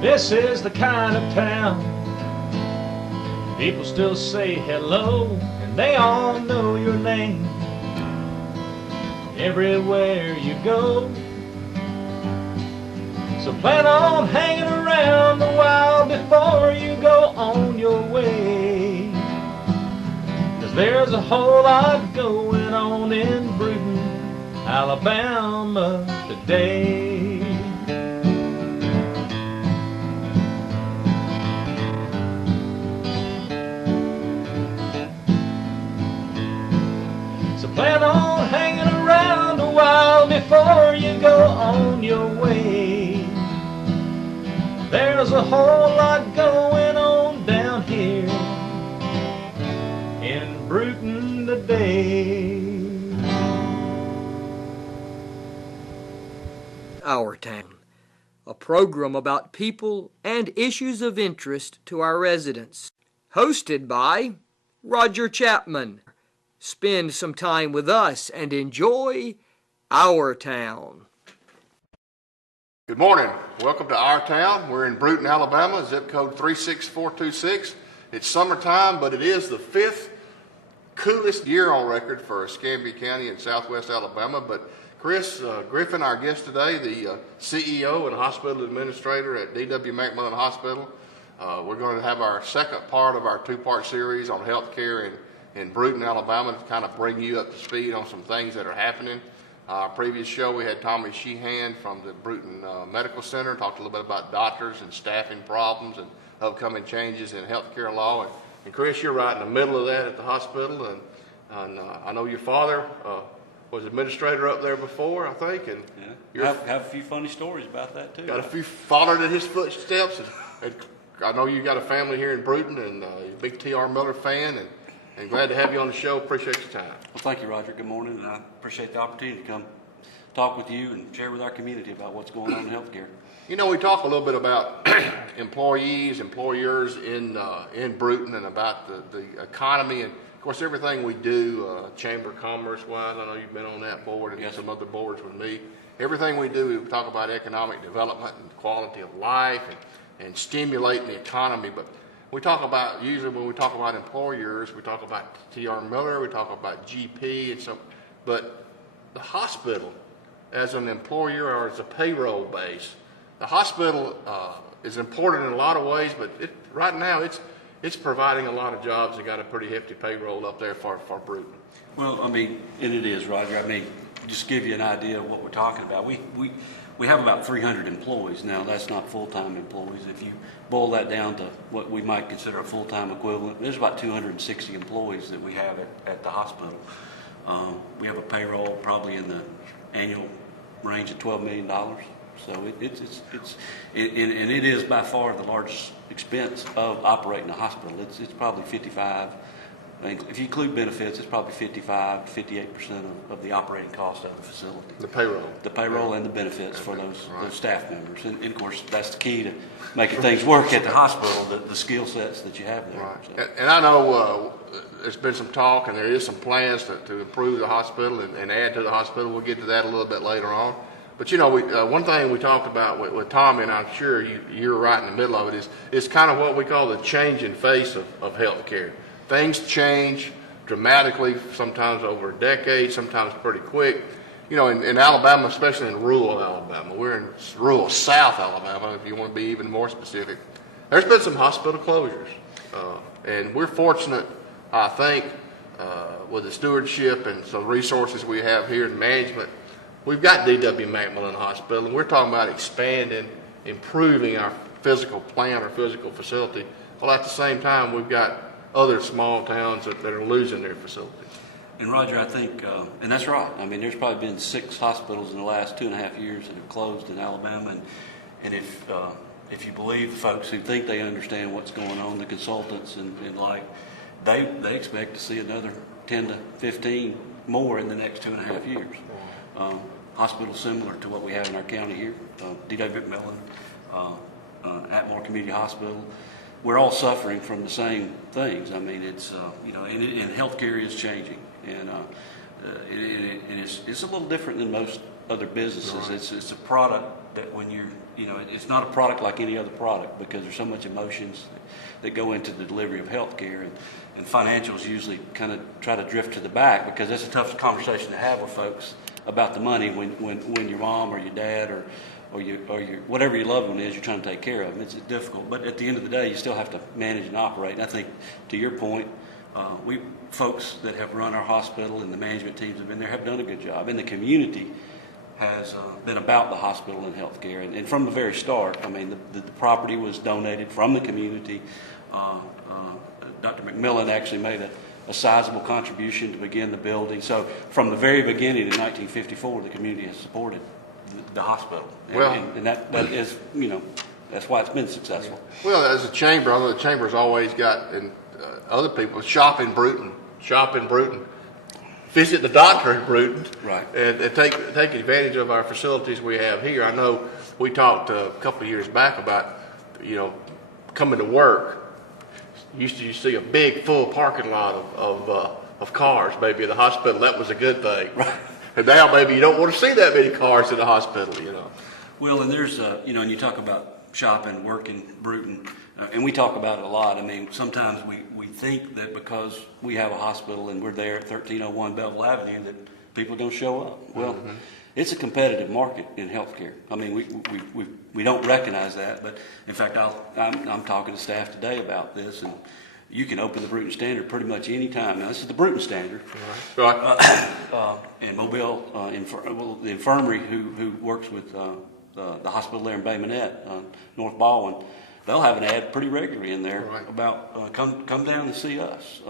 This is the kind of town people still say hello, and they all know your name everywhere you go. So plan on hanging around a while before you go on your way, 'cause there's a whole lot going on in Brewton, Alabama today. Plan on hanging around a while before you go on your way. There's a whole lot going on down here in Brewton today. Our Town, a program about people and issues of interest to our residents. Hosted by Roger Chapman. Spend some time with us and enjoy Our Town. Good morning. Welcome to Our Town. We're in Brewton, Alabama, zip code 36426. It's summertime, but it is the 5th coolest year on record for Escambia County in southwest Alabama. But Chris Griffin, our guest today, the CEO and hospital administrator at D.W. McMillan Hospital. We're going to have our second part of our two-part series on healthcare in Brewton, Alabama, to kind of bring you up to speed on some things that are happening. Our previous show, we had Tommy Sheehan from the Brewton Medical Center, talked a little bit about doctors and staffing problems and upcoming changes in healthcare law. And Chris, you're right in the middle of that at the hospital, and I know your father was administrator up there before, I think, and yeah, have a few funny stories about that too. Got a few followed in his footsteps, and I know you got a family here in Brewton, and you're a big T.R. Miller fan, and glad to have you on the show. Appreciate your time. Well, thank you, Roger. Good morning, and I appreciate the opportunity to come talk with you and share with our community about what's going on in healthcare. You know, we talk a little bit about employees, employers in Brewton, and about the economy, and of course everything we do, Chamber of Commerce wise. I know you've been on that board and some other boards with me. Everything we do, we talk about economic development and quality of life and stimulating the economy, but we talk about, usually when we talk about employers, we talk about T.R. Miller, we talk about GP and but the hospital as an employer or as a payroll base, the hospital is important in a lot of ways, but right now it's providing a lot of jobs and got a pretty hefty payroll up there for Brewton. Well, I mean, and it is, Roger. I mean, just give you an idea of what we're talking about. We have about 300 employees. Now, that's not full-time employees. If you boil that down to what we might consider a full-time equivalent, there's about 260 employees that we have at the hospital. We have a payroll probably in the annual range of $12 million. So it is by far the largest expense of operating a hospital. It's probably 55. I mean, if you include benefits, it's probably 55 to 58% of the operating cost of the facility. The payroll. The payroll and the benefits for those staff members. And of course, that's the key to making things work at the hospital, the skill sets that you have there. Right. So. And I know there's been some talk and there is some plans to improve the hospital and add to the hospital. We'll get to that a little bit later on. But you know, one thing we talked about with Tommy, and I'm sure you're right in the middle of it, is kind of what we call the changing face of healthcare. Things change dramatically, sometimes over a decade, sometimes pretty quick. You know, in Alabama, especially in rural Alabama, we're in rural South Alabama, if you want to be even more specific, there's been some hospital closures. And we're fortunate, I think, with the stewardship and some resources we have here in management. We've got D.W. McMillan Hospital, and we're talking about expanding, improving our physical plant, our physical facility. Well, at the same time, we've got other small towns that are losing their facilities. And Roger, I think, and that's right. I mean, there's probably been 6 hospitals in the last 2.5 years that have closed in Alabama. And if you believe the folks who think they understand what's going on, the consultants and like, they expect to see another 10 to 15 more in the next 2.5 years. Hospitals similar to what we have in our county here, D.W. McMillan, Atmore Community Hospital. We're all suffering from the same things. I mean, it's and healthcare is changing, and it's a little different than most other businesses. Right. It's a product that when you're, it's not a product like any other product because there's so much emotions that go into the delivery of healthcare, and financials usually kind of try to drift to the back because that's a tough conversation to have with folks about the money when your mom or your dad or your whatever your loved one is you're trying to take care of them. It's difficult, but at the end of the day, you still have to manage and operate. And I think, to your point, we folks that have run our hospital and the management teams have been there have done a good job, and the community has been about the hospital and healthcare. And from the very start, I mean, the property was donated from the community. Dr. McMillan actually made a sizable contribution to begin the building. So from the very beginning in 1954, the community has supported the hospital. And that is, that's why it's been successful. Well, as a chamber, I know the chamber's always got, and other people, shop in Brewton, visit the doctor in Brewton, right, and take advantage of our facilities we have here. I know we talked a couple of years back about, coming to work. Used to see a big full parking lot of cars maybe at the hospital. That was a good thing. Right. And now maybe you don't want to see that many cars in the hospital, Well, and there's, and you talk about shopping, working, Brewton, and we talk about it a lot. I mean, sometimes we think that because we have a hospital and we're there at 1301 Belleville Avenue that people are going to show up. Well, it's a competitive market in healthcare. I mean, we don't recognize that, but in fact, I'm talking to staff today about this, and you can open the Brewton Standard pretty much any time. Now, this is the Brewton Standard, right. And Mobile, the infirmary who works with the hospital there in Bay Minette, North Baldwin, they'll have an ad pretty regularly in there about come down and see us.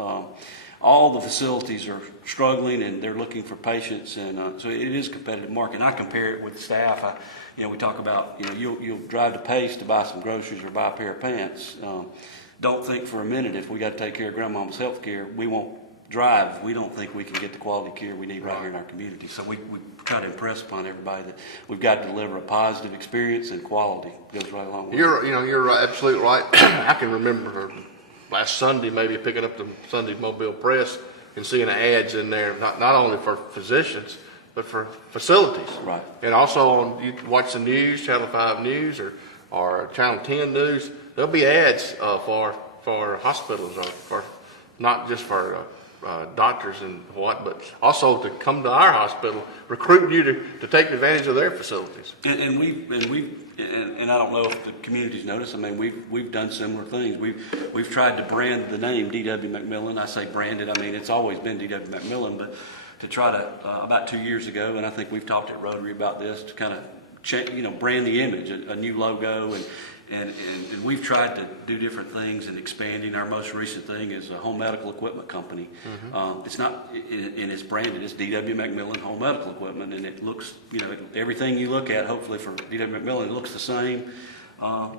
All the facilities are struggling and they're looking for patients, and so it is a competitive market. And I compare it with staff. We talk about you'll drive to Pace to buy some groceries or buy a pair of pants. Don't think for a minute if we got to take care of grandmama's health care, we won't drive if we don't think we can get the quality care we need right here in our community. So we try to impress upon everybody that we've got to deliver a positive experience, and quality goes right along with it. You're right, absolutely right. I can remember last Sunday maybe picking up the Sunday Mobile Press and seeing the ads in there, not only for physicians, but for facilities. Right. And also you watch the news, Channel 5 News or Channel 10 News, there'll be ads for hospitals, or for not just for doctors and but also to come to our hospital, recruit you to take advantage of their facilities. And I don't know if the community's noticed. I mean, we've done similar things. We've tried to brand the name D.W. McMillan. I say branded. I mean, it's always been D.W. McMillan, but to try to about 2 years ago, and I think we've talked at Rotary about this, to kind of brand the image, a new logo, and we've tried to do different things and expanding. Our most recent thing is a home medical equipment company. It's not, and it's branded, it's D.W. McMillan Home Medical Equipment, and it looks, everything you look at, hopefully for D.W. McMillan, it looks the same,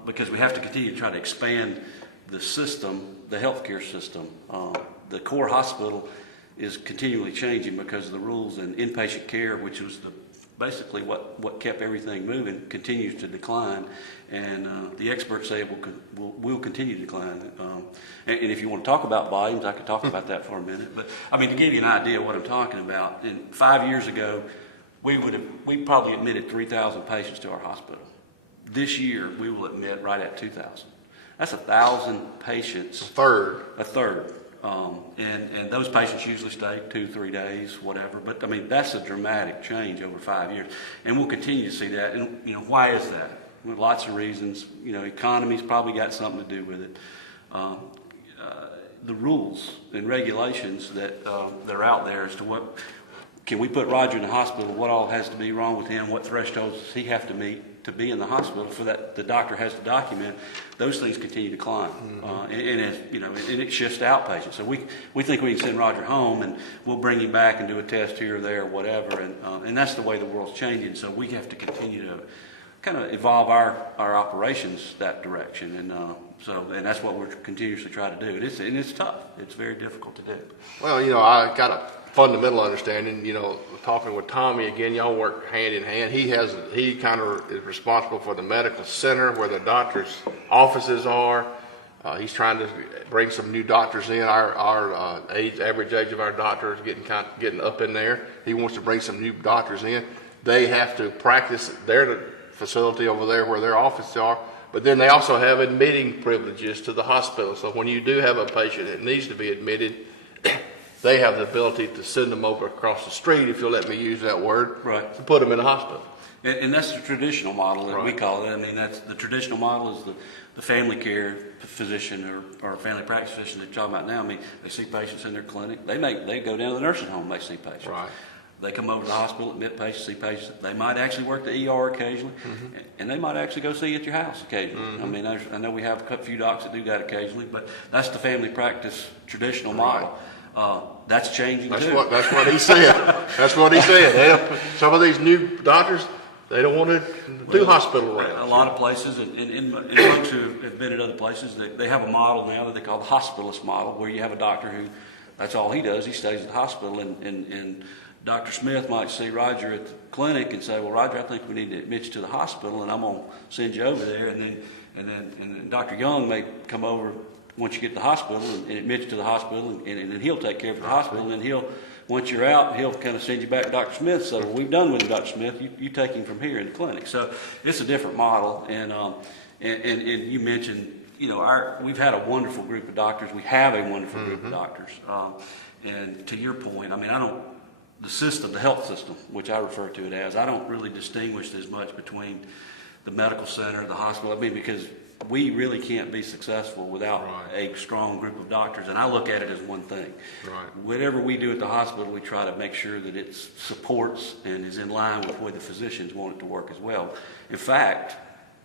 because we have to continue to try to expand the system, the healthcare system. The core hospital is continually changing because of the rules, and inpatient care, which was basically what kept everything moving, continues to decline, and the experts say it will continue to decline. And if you want to talk about volumes, I could talk about that for a minute. But I mean, to give you an idea of what I'm talking about, 5 years ago, we probably admitted 3,000 patients to our hospital. This year, we will admit right at 2,000. That's 1,000 patients. A third. And those patients usually stay 2-3 days, whatever. But I mean, that's a dramatic change over 5 years, and we'll continue to see that. And why is that? Well, lots of reasons. Economy's probably got something to do with it. The rules and regulations that are out there as to what can we put Roger in the hospital, what all has to be wrong with him, what thresholds does he have to meet to be in the hospital for that the doctor has to document. Those things continue to climb, and as and it shifts to outpatient. So we think we can send Roger home and we'll bring him back and do a test here or there or whatever, and that's the way the world's changing. So we have to continue to kind of evolve our operations that direction, and that's what we're continuously trying to do. It's tough. It's very difficult to do. Well, I got a fundamental understanding. Talking with Tommy again, y'all work hand in hand. He kind of is responsible for the medical center where the doctors' offices are. He's trying to bring some new doctors in. Our average age of our doctors getting up in there. He wants to bring some new doctors in. they have to practice their facility over there where their offices are, but then they also have admitting privileges to the hospital. So when you do have a patient that needs to be admitted, they have the ability to send them over across the street, if you'll let me use that word, Right. to put them in the hospital. And that's the traditional model that we Right. call it. I mean, that's the traditional model is the family care physician or family practice physician that you're talking about now. I mean, they see patients in their clinic. They go down to the nursing home, they see patients. Right. They come over to the hospital, admit patients, see patients. They might actually work the ER occasionally, and they might actually go see you at your house occasionally. I mean, I know we have a few docs that do that occasionally, but that's the family practice traditional model. That's changing That's too. that's what he said. That's what he said. Some of these new doctors, they don't want to do hospital rounds. A lot of places, and folks who have been at other places, they have a model now that they call the hospitalist model, where you have a doctor who, that's all he does. He stays at the hospital, and Dr. Smith might see Roger at the clinic and say, well, Roger, I think we need to admit you to the hospital, and I'm going to send you over there. And then Dr. Young may come over once you get to the hospital and admit you to the hospital, and then he'll take care of the hospital, and then once you're out, he'll kind of send you back to Dr. Smith. So we've done with him, Dr. Smith. You take him from here in the clinic. So it's a different model. And you mentioned, we've had a wonderful group of doctors. We have a wonderful group of doctors. And to your point, I mean, the system, the health system, which I refer to it as, I don't really distinguish as much between the medical center, the hospital. I mean, because we really can't be successful without a strong group of doctors, and I look at it as one thing. Right. Whatever we do at the hospital, we try to make sure that it supports and is in line with the way the physicians want it to work as well. In fact,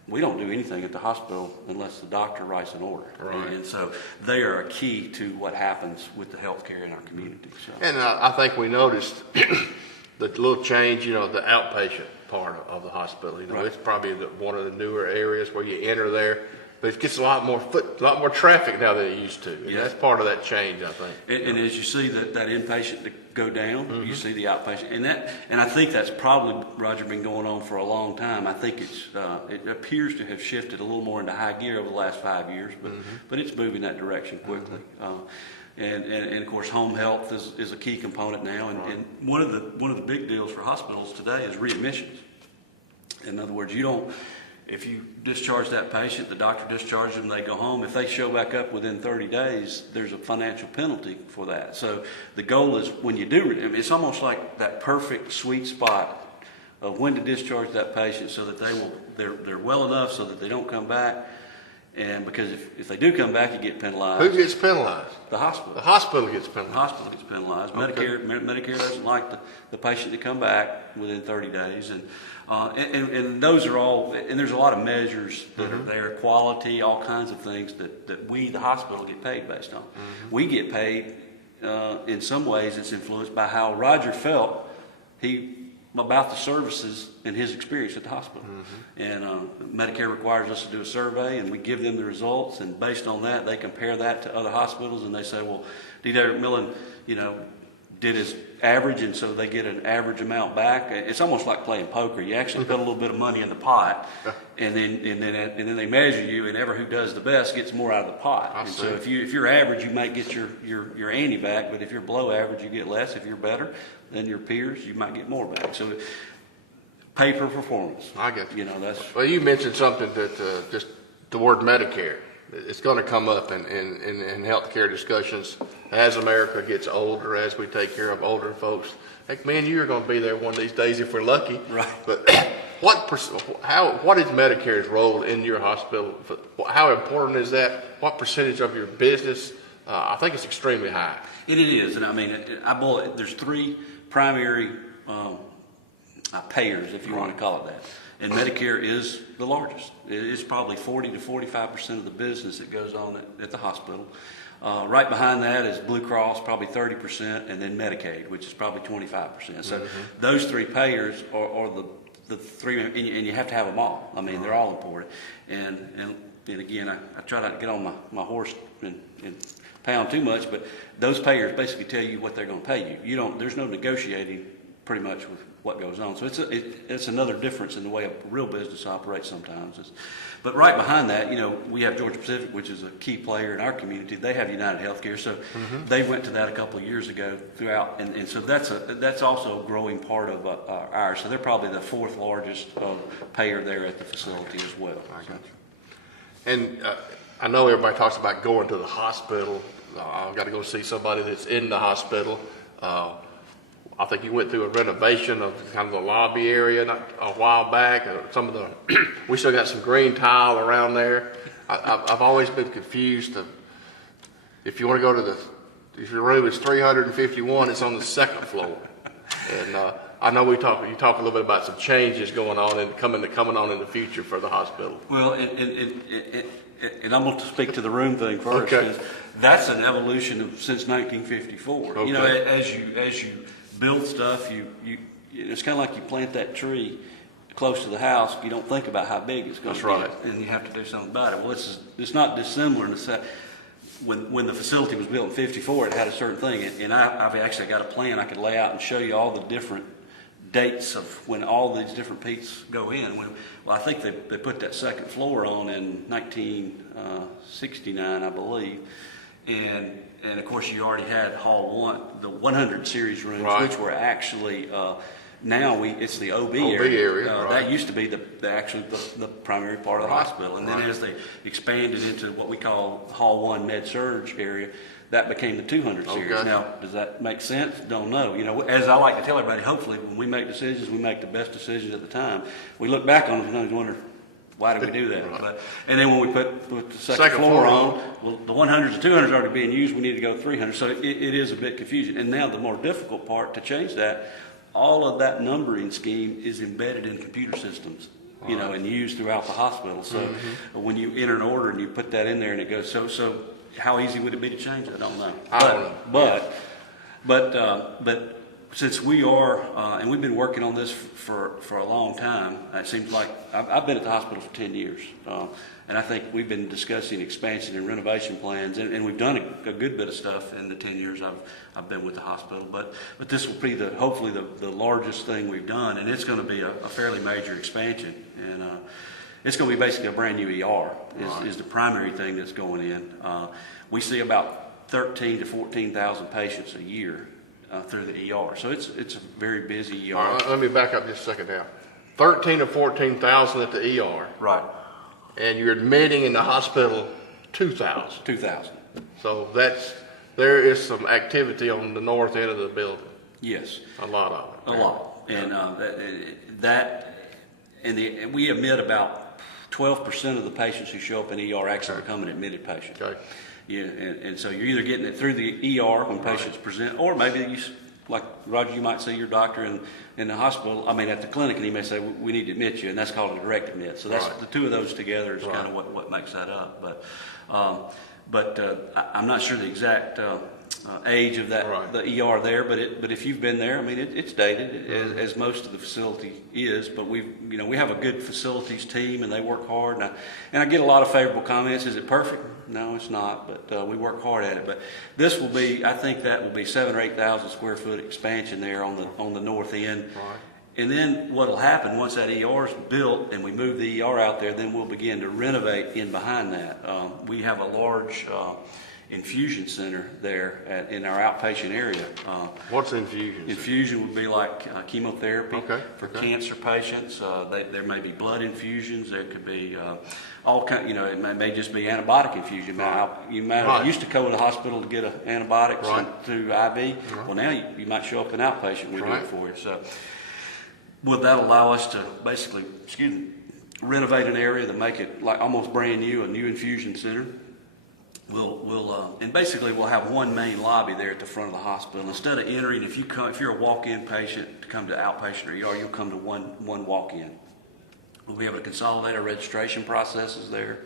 we don't do anything at the hospital unless the doctor writes an order. Right. And so they are a key to what happens with the healthcare in our community. So. And I think we noticed the little change, the outpatient part of the hospital. Right. It's probably one of the newer areas where you enter there, but it gets a lot more traffic now than it used to. And that's part of that change, I think. And as you see that inpatient go down, you see the outpatient, and I think that's probably, Roger, been going on for a long time. I think it appears to have shifted a little more into high gear over the last 5 years, but it's moving that direction quickly. And of course, home health is a key component now. And one of the big deals for hospitals today is readmissions. In other words, if you discharge that patient, the doctor discharges them, they go home. If they show back up within 30 days, there's a financial penalty for that. So the goal is when you do, it's almost like that perfect sweet spot of when to discharge that patient so that they're well enough so that they don't come back. And because if they do come back, you get penalized. Who gets penalized? The hospital. The hospital gets The penalized. hospital gets penalized. Okay. Medicare doesn't like the patient to come back within 30 days. And those are all, and there's a lot of measures that are there, quality, all kinds of things that we, the hospital, get paid based on. We get paid, in some ways, it's influenced by how Roger felt about the services and his experience at the hospital. And Medicare requires us to do a survey, and we give them the results, and based on that, they compare that to other hospitals, and they say, well, D.W. McMillan, did his average, and so they get an average amount back. It's almost like playing poker. You actually put a little bit of money in the pot, and then they measure you, and who does the best gets more out of the pot. And so if you're average, you might get your ante back, but if you're below average, you get less. If you're better than your peers, you might get more back. So pay for performance. I get you. That's. Well, you mentioned something that just the word Medicare. It's going to come up in healthcare discussions as America gets older, as we take care of older folks. Heck, me and you are going to be there one of these days if we're lucky. Right. But what is Medicare's role in your hospital? How important is that? What percentage of your business? I think it's extremely high. It is, and I mean, there's three primary payers, if you want to call it that. And Medicare is the largest. It's probably 40 to 45% of the business that goes on at the hospital. Right behind that is Blue Cross, probably 30%, and then Medicaid, which is probably 25%. So those three payers are the three, and you have to have them all. I mean, they're all important. And again, I try not to get on my horse and pound too much, but those payers basically tell you what they're going to pay you. There's no negotiating pretty much with what goes on. So it's another difference in the way a real business operates sometimes. But right behind that, we have Georgia Pacific, which is a key player in our community. They have United Healthcare, so they went to that a couple of years ago throughout, and so that's also a growing part of ours. So they're probably the fourth largest payer there at the facility as well. I got you. And I know everybody talks about going to the hospital. I've got to go see somebody that's in the hospital. I think you went through a renovation of kind of the lobby area not a while back. We still got some green tile around there. I've always been confused. If you want to go to if your room is 351, it's on the second floor. And I know you talk a little bit about some changes going on and coming on in the future for the hospital. Well, and I'm going to speak to the room thing first. Okay. That's an evolution since 1954. Okay. As you build stuff, it's kind of like you plant that tree close to the house. You don't think about how big it's going to That's right. get, and you have to do something about it. Well, it's not dissimilar to say when the facility was built in '54, it had a certain thing, and I've actually got a plan I could lay out and show you all the different dates of when all these different peaks go in. Well, I think they put that second floor on in 1969, I believe, and of course you already had Hall 1, the 100 series rooms, right. which were actually now it's the OB area. Right. That used to be the primary part of the hospital, and then as they expanded into what we call Hall 1 Med Surg area, that became the 200 series. Okay. Now, does that make sense? Don't know. As I like to tell everybody, hopefully when we make decisions, we make the best decisions at the time. We look back on them and wonder, why did we do that? Right. And then when we put the second floor on, well, the 100s and 200s are already being used. We need to go to 300. So it is a bit confusing. And now the more difficult part to change that, all of that numbering scheme is embedded in computer systems, and used throughout the hospital. So when you enter an order and you put that in there and it goes, so how easy would it be to change it? I don't know. But since we are, and we've been working on this for a long time, it seems like I've been at the hospital for 10 years. And I think we've been discussing expansion and renovation plans, and we've done a good bit of stuff in the 10 years I've been with the hospital. But this will be hopefully the largest thing we've done, and it's going to be a fairly major expansion. And it's going to be basically a brand new ER is the primary thing that's going in. We see about 13 to 14,000 patients a year through the ER, so it's a very busy ER. All right, let me back up just a second now. 13 to 14,000 at the ER. Right. And you're admitting in the hospital 2,000. 2,000. So there is some activity on the north end of the building. Yes. A lot of it. A lot. And we admit about 12% of the patients who show up in ER actually become an admitted patient. Okay. Yeah, and so you're either getting it through the ER when patients present, or maybe like Roger, you might see your doctor in the hospital, at the clinic, and he may say, we need to admit you, and that's called a direct admit. So that's the two of those together is kind of what makes that up. But I'm not sure the exact age of that the ER there, but if you've been there, it's dated as most of the facility is. But we have a good facilities team, and they work hard. And I get a lot of favorable comments. Is it perfect? No, it's not. But we work hard at it. But this will be, I think, that will be 7,000 or 8,000 square foot expansion there on the north end. Right. And then what will happen once that ER is built and we move the ER out there, then we'll begin to renovate in behind that. We have a large infusion center there in our outpatient area. What's infusion? Infusion would be like chemotherapy for cancer patients. There may be blood infusions. There could be all kind. It may just be antibiotic infusion. You might used to go to the hospital to get antibiotics through IV. Right. Well, now you might show up in outpatient. We do it for you. So, will that allow us to basically, renovate an area to make it like almost brand new, a new infusion center? And basically we'll have one main lobby there at the front of the hospital. Instead of entering, if you're a walk-in patient to come to outpatient or ER, you'll come to one walk-in. We'll be able to consolidate our registration processes there.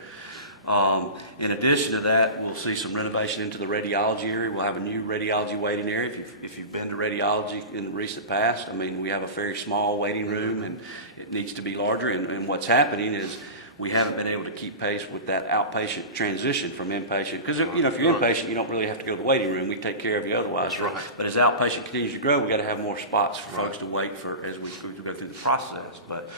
In addition to that, we'll see some renovation into the radiology area. We'll have a new radiology waiting area. If you've been to radiology in the recent past, we have a very small waiting room, and it needs to be larger. And what's happening is we haven't been able to keep pace with that outpatient transition from inpatient. Because if you're inpatient, you don't really have to go to the waiting room. We take care of you otherwise. That's right. But as outpatient continues to grow, we got to have more spots for folks to wait for as we go through the process. But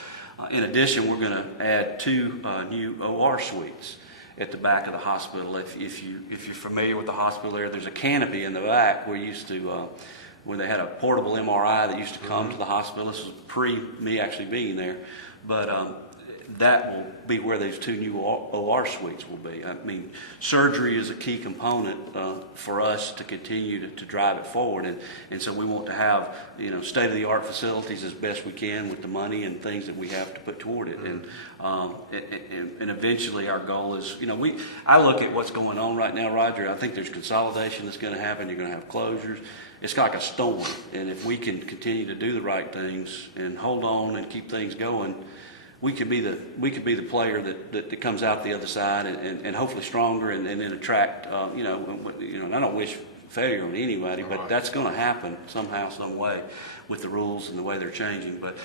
in addition, we're going to add 2 new OR suites at the back of the hospital. If you're familiar with the hospital there's a canopy in the back where when they had a portable MRI that used to come to the hospital. This was pre me actually being there, but that will be where those 2 new OR suites will be. I mean, surgery is a key component for us to continue to drive it forward, and so we want to have state-of-the-art facilities as best we can with the money and things that we have to put toward it. And eventually our goal is, I look at what's going on right now, Roger. I think there's consolidation that's going to happen. You're going to have closures. It's like a storm, and if we can continue to do the right things and hold on and keep things going, we could be the player that comes out the other side and hopefully stronger and then attract and I don't wish failure on anybody, but that's going to happen somehow, some way with the rules and the way they're changing. But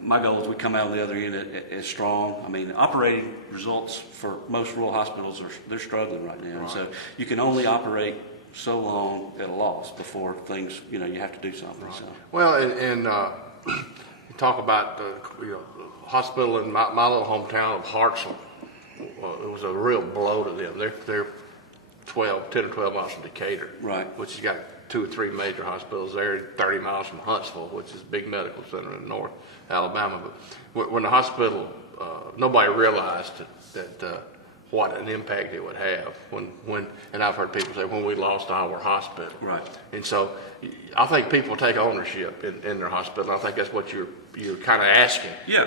my goal is we come out on the other end as strong. I mean, operating results for most rural hospitals they're struggling right now, and so you can only operate so long at a loss before things you have to do something. Right. So. Well, and you talk about hospital in my little hometown of Hartselle. It was a real blow to them. They're 10 or 12 miles from Decatur, right? Which has got 2 or 3 major hospitals there, 30 miles from Huntsville, which is a big medical center in North Alabama. But when the hospital, nobody realized that what an impact it would have when and I've heard people say when we lost our hospital, right? And so I think people take ownership in their hospital. I think that's what you're kind of asking. Yeah,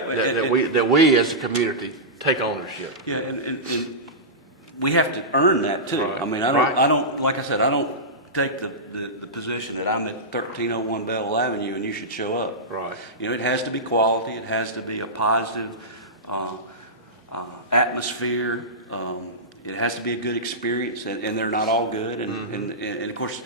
that we as a community take ownership. Yeah, and we have to earn that too. Right. I mean, I don't like I said, I don't take the position that I'm at 1301 Belleville Avenue and you should show up. Right. It has to be quality. It has to be a positive atmosphere. It has to be a good experience, and they're not all good. And of course,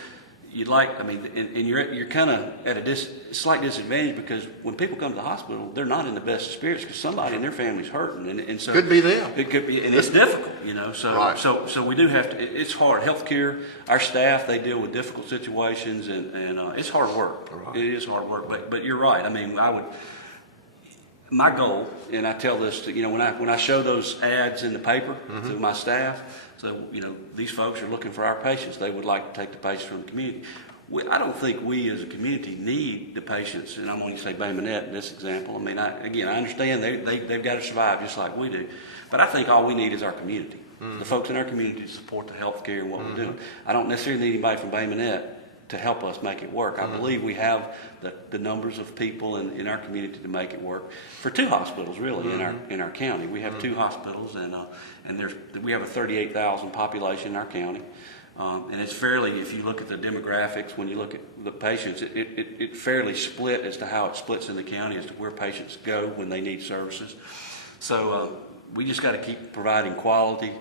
and you're kind of at a slight disadvantage because when people come to the hospital, they're not in the best spirits because somebody in their family's hurting, and so could be them. It could be, and it's difficult, So right. so we do have to. It's hard. Healthcare, our staff, they deal with difficult situations, and it's hard work. Right. It is hard work, but you're right. I mean, my goal, and I tell this to when I show those ads in the paper to my staff, so these folks are looking for our patients. They would like to take the patients from the community. I don't think we as a community need the patients, and I'm going to say Bay Minette in this example. I mean, I understand they've got to survive just like we do, but I think all we need is our community, the folks in our community to support the health care and what we're doing. I don't necessarily need anybody from Bay Minette to help us make it work. I believe we have the numbers of people in our community to make it work for 2 hospitals really in our county. We have 2 hospitals and we have a 38,000 population in our county. And it's fairly, if you look at the demographics, when you look at the patients, it fairly split as to how it splits in the county as to where patients go when they need services. So we just got to keep providing quality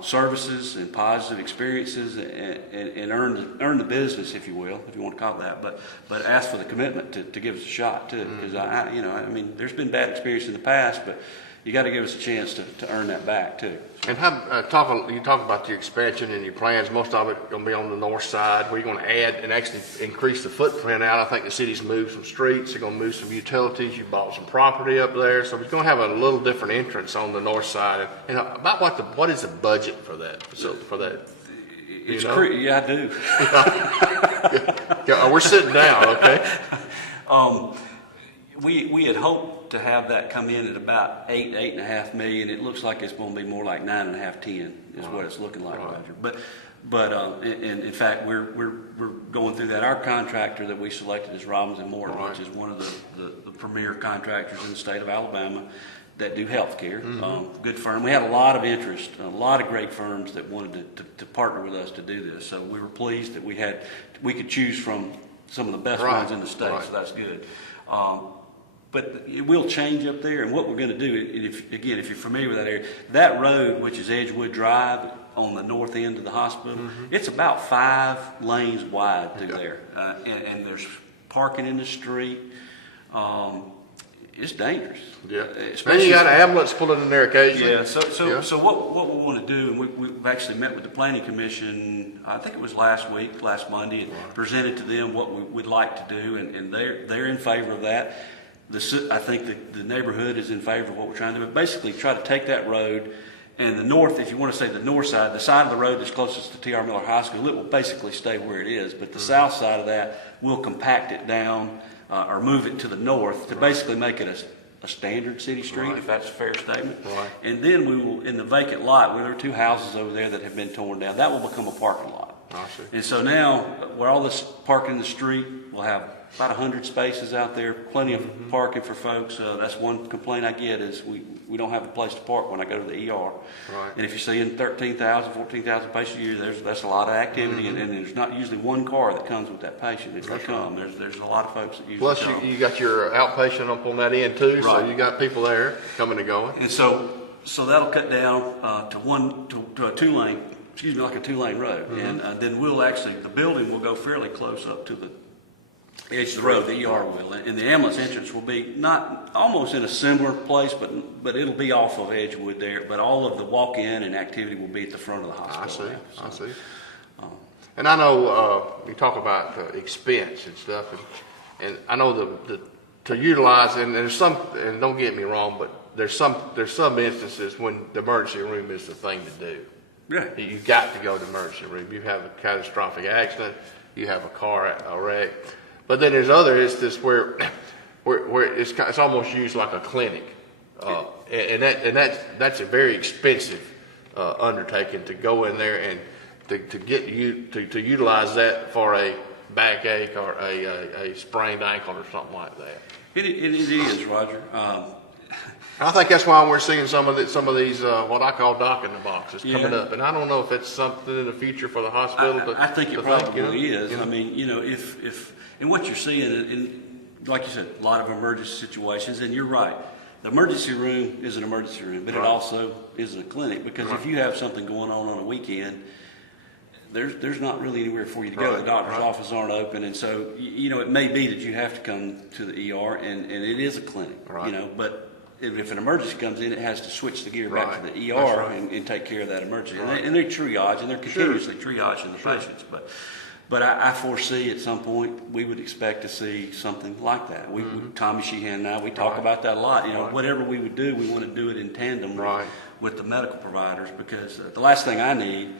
services and positive experiences and earn the business, if you will, if you want to call it that. But ask for the commitment to give us a shot too, because I mean, there's been bad experience in the past, but you got to give us a chance to earn that back too. And you talk about your expansion and your plans. Most of it going to be on the north side, where you're going to add and actually increase the footprint out. I think the city's moved some streets. They're going to move some utilities. You bought some property up there, so we're going to have a little different entrance on the north side. And about what is the budget for that facility? For that, yeah, I do. Yeah, we're sitting down, okay. We had hoped to have that come in at about $8.5 million. It looks like it's going to be more like 9.5, 10 is what it's looking like, Roger. But in fact, we're going through that. Our contractor that we selected is Robbins & Morton, which is one of the premier contractors in the state of Alabama that do healthcare. Good firm. We had a lot of interest, a lot of great firms that wanted to partner with us to do this. So we were pleased that we could choose from some of the best ones in the state. So that's good. But it will change up there, and what we're going to do, if you're familiar with that area, that road, which is Edgewood Drive on the north end of the hospital, it's about 5 lanes wide through there, and there's parking in the street, and it's dangerous. Yeah. Especially And you got an ambulance pulling in there occasionally. Yeah. So what we want to do, and we've actually met with the Planning Commission. I think it was last Monday, and presented to them what we'd like to do, and they're in favor of that. I think the neighborhood is in favor of what we're trying to do. But basically, try to take that road. And the north, if you want to say the north side, the side of the road that's closest to T.R. Miller High School, it will basically stay where it is. But the south side of that, we'll compact it down or move it to the north to basically make it a standard city street, if that's a fair statement. Right. And then we will, in the vacant lot, where there are 2 houses over there that have been torn down, that will become a parking lot. I see. And so now, where all this parking in the street, we'll have about 100 spaces out there, plenty of parking for folks. That's one complaint I get is we don't have a place to park when I go to the ER. Right. And if you're seeing 13,000, 14,000 patients a year, that's a lot of activity, and there's not usually one car that comes with that patient. If they come, there's a lot of folks that usually Plus, come. you got your outpatient up on that end too, so Right. you got people there coming and going. And so that'll cut down to a 2-lane, like a 2-lane road. And then the building will go fairly close up to the edge of the road, the ER will, and the ambulance entrance will be not almost in a similar place, but it'll be off of Edgewood there. But all of the walk-in and activity will be at the front of the hospital. I see. And I know you talk about expense and stuff, and I know to utilize, and there's some, and don't get me wrong, but there's some instances when the emergency room is the thing to do. Yeah. You've got to go to the emergency room. You have a catastrophic accident, you have a wreck. But then there's other instances where it's almost used like a clinic, and that's a very expensive undertaking to go in there and to get you to utilize that for a backache or a sprained ankle or something like that. It is, Roger. I think that's why we're seeing some of these what I call doc in the boxes coming up, and I don't know if it's something in the future for the hospital. I think it probably is. I mean, if and what you're seeing, in, like you said, a lot of emergency situations, and you're right. The emergency room is an emergency room, but it also isn't a clinic, because if you have something going on a weekend, there's not really anywhere for you to go. The doctor's offices aren't open, and so it may be that you have to come to the ER, and it is a clinic. But if an emergency comes in, it has to switch the gear back to the ER and take care of that emergency. And they triage, and they're continuously triaging the patients. But I foresee at some point we would expect to see something like that. Tommy Sheehan and I, we talk about that a lot. Whatever we would do, we want to do it in tandem with the medical providers, because the last thing I need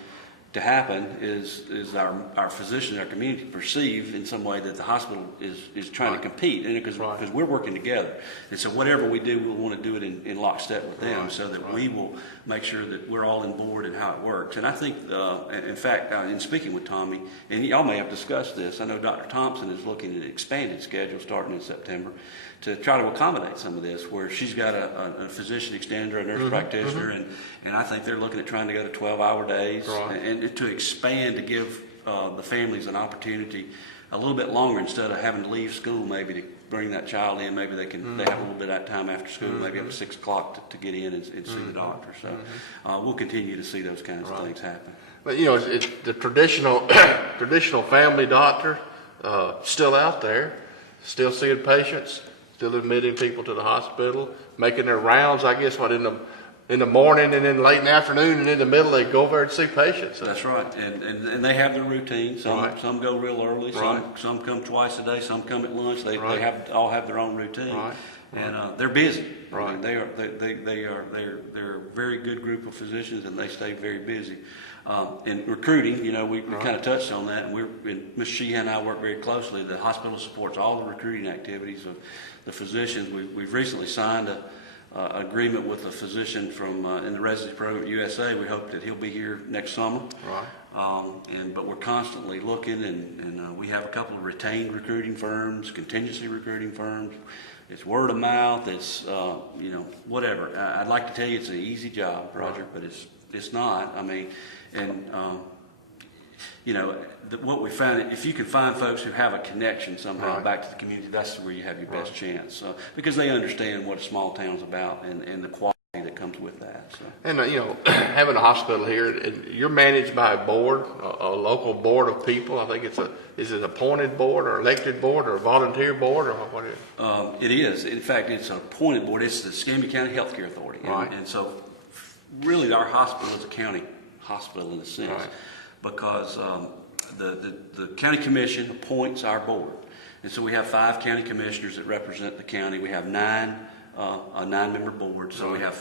to happen is our physicians, our community, perceive in some way that the hospital is trying to compete, and because we're working together. And so whatever we do, we'll want to do it in lockstep with them, so that we will make sure that we're all on board and how it works. And I think, in fact, in speaking with Tommy, and y'all may have discussed this, I know Dr. Thompson is looking at an expanded schedule starting in September to try to accommodate some of this, where she's got a physician extender, a nurse practitioner, and I think they're looking at trying to go to 12-hour days and to expand, to give the families an opportunity a little bit longer, instead of having to leave school maybe to bring that child in. Maybe they have a little bit of time after school, maybe up to 6 o'clock to get in and see the doctor. So we'll continue to see those kinds of things happen. But it's the traditional family doctor still out there, still seeing patients, still admitting people to the hospital, making their rounds, I guess, in the morning and then late in the afternoon, and in the middle they go over and see patients. That's right, and they have their routine. Some go real early, some come twice a day, some come at lunch. They all have their own routine, and they're busy. I mean, they're a very good group of physicians, and they stay very busy. In recruiting, we kind of touched on that, and Ms. Sheehan and I work very closely. The hospital supports all the recruiting activities of the physicians. We've recently signed an agreement with a physician from in the residency program at USA. We hope that he'll be here next summer. But we're constantly looking, and we have a couple of retained recruiting firms, contingency recruiting firms. It's word of mouth. It's whatever. I'd like to tell you it's an easy job, Roger, but it's not. I mean, and what we found, if you can find folks who have a connection somehow back to the community, that's where you have your best chance, because they understand what a small town's about and the quality that comes with that. So. And you know, having a hospital here, and you're managed by a board, a local board of people. I think is it appointed board or elected board or volunteer board or what is it? It is. In fact, it's an appointed board. It's the Escambia County Healthcare Authority. Right. And so really our hospital is a county hospital in a sense, right. because the county commission appoints our board. And so we have 5 county commissioners that represent the county. We have a 9-member board. So right.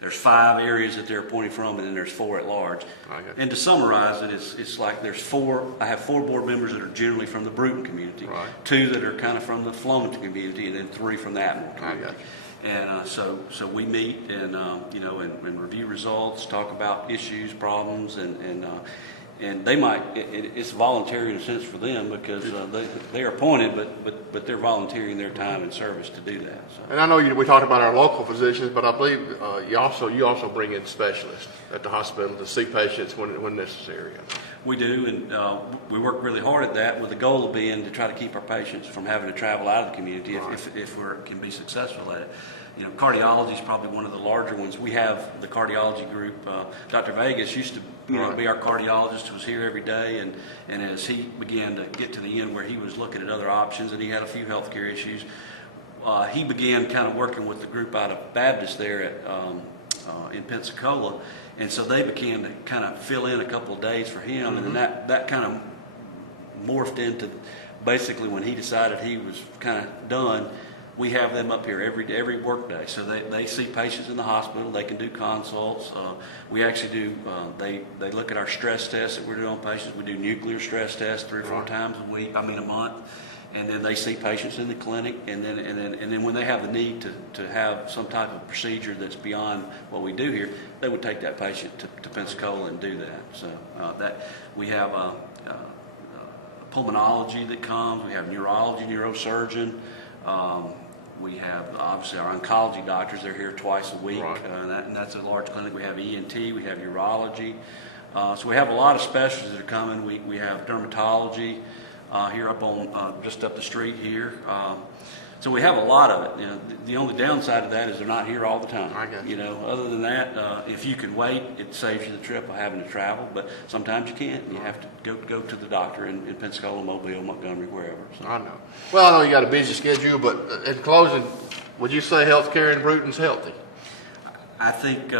there's 5 areas that they're appointed from, and then there's 4 at large. Okay. And to summarize it, it's like I have 4 board members that are generally from the Brewton community, right. 2 that are kind of from the Flomaton community, and then 3 from the Admiral community. Okay. And so we meet and and review results, talk about issues, problems, and they might. It's voluntary in a sense for them because they're appointed, but they're volunteering their time and service to do that. So. And I know we talked about our local physicians, but I believe you also bring in specialists at the hospital to see patients when necessary. We do, and we work really hard at that with the goal of being to try to keep our patients from having to travel out of the community if we can be successful at it. You know, cardiology is probably one of the larger ones. We have the cardiology group. Dr. Vegas used to be our cardiologist, was here every day, and as he began to get to the end where he was looking at other options and he had a few healthcare issues, he began kind of working with the group out of Baptist there in Pensacola. And so they began to kind of fill in a couple of days for him, and then that kind of morphed into basically when he decided he was kind of done, we have them up here every work day. So they see patients in the hospital, they can do consults. We actually do, they look at our stress tests that we're doing on patients. We do nuclear stress tests 3 or 4 times a month. And then they see patients in the clinic, and then when they have the need to have some type of procedure that's beyond what we do here, they would take that patient to Pensacola and do that. So that we have pulmonology that comes, we have neurology, neurosurgeon, we have obviously our oncology doctors. They're here twice a week, right. And that's a large clinic. We have ENT, we have urology, so we have a lot of specialties that are coming. We have dermatology. Here up on just up the street here, so we have a lot of it. You know, the only downside of that is they're not here all the time. I guess. You know, other than that, if you can wait, it saves you the trip of having to travel. But sometimes you can't. You have to go to the doctor in Pensacola, Mobile, Montgomery, wherever. So. I know. Well, I know you got a busy schedule, but in closing, would you say healthcare in Brewton's healthy? I think.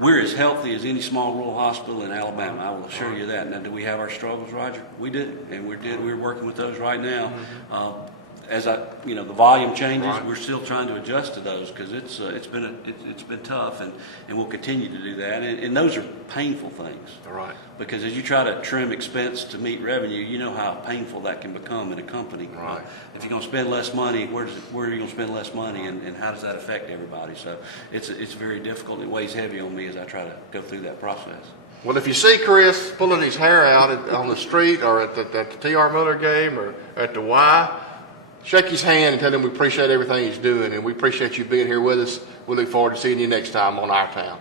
We're as healthy as any small rural hospital in Alabama. I will assure you that. Now, do we have our struggles, Roger? We do, and we're working with those right now. As the volume changes, right. We're still trying to adjust to those because it's been tough, and we'll continue to do that. And those are painful things. All right. Because as you try to trim expense to meet revenue, you know how painful that can become in a company. Right. If you're going to spend less money, where are you going to spend less money, and how does that affect everybody? So it's very difficult. It weighs heavy on me as I try to go through that process. Well, if you see Chris pulling his hair out on the street or at the T.R. Miller game or at the Y, shake his hand and tell him we appreciate everything he's doing, and we appreciate you being here with us. We look forward to seeing you next time on Our Town.